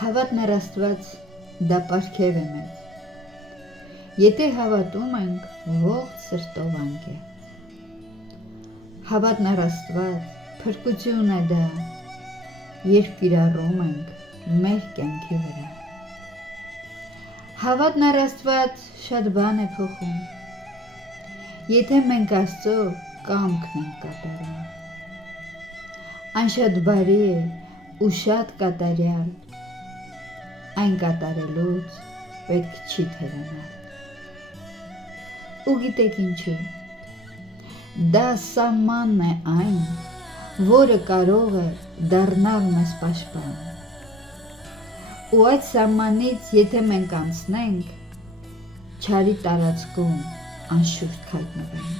Հավատն առ Աստված դա պարգև է մեզ։ Եթե հավատում ենք, ողջ սրտով անգ է։ Հավատն առ Աստված փրկություն է դա, երբ կիրառում ենք մեր կյանքի վրա։ Հավատն առ Աստված շատ բան է փոխում, եթե մենք Աստծո կամքն ենք կատարում։ Այն շատ բարի է ու շատ կատարյալ, այն կատարելուց պետք չի թերանալ։ Ու գիտեք ինչու, դա սահմանն է այն, որը կարող է դառնալ մեզ պաշտպան։ Ու այդ սահմանից եթե մենք անցնենք, չարի տարածքում անշուշտ կհայտնվենք։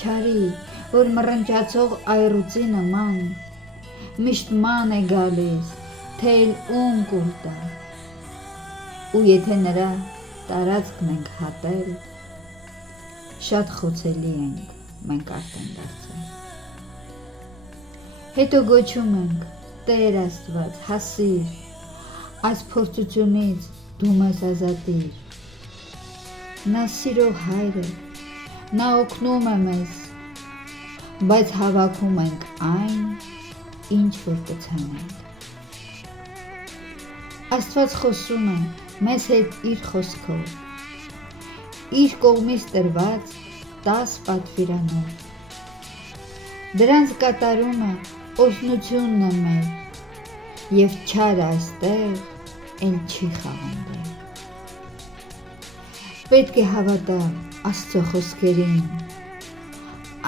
Չարի, որ մռնչացող այռուծի նման, միշտ ման է գալիս, թե էլ ում կուլ տա, ու եթե նրա տարածքն ենք հատել, շատ խոցելի ենք մենք արդեն դարձել։ Հետո գոչում ենք, Տեր Աստված, հասիր, այս փորձությունից դու մեզ ազատիր։ Նա սիրող Հայր է, նա օգնում է մեզ, բայց հավաքում ենք այն, ինչ որ կցանենք։ Աստված խոսում է մեզ հետ իր խոսքով, իր կողմից տրված 10 պատվիրանով։ Դրանց կատարումը օրհնությունն է մեր, և չարը այստեղ էլ չի խաղանդել։ Պետք է հավատալ Աստծո խոսքերին,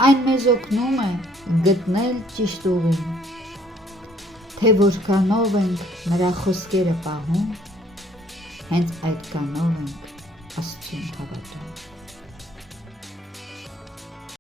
այն մեզ օգնում է գտնել ճիշտ ուղին, թե որքանով ենք նրա խոսքերը պահում, հենց այդքանով ենք Աստծուն հավատում։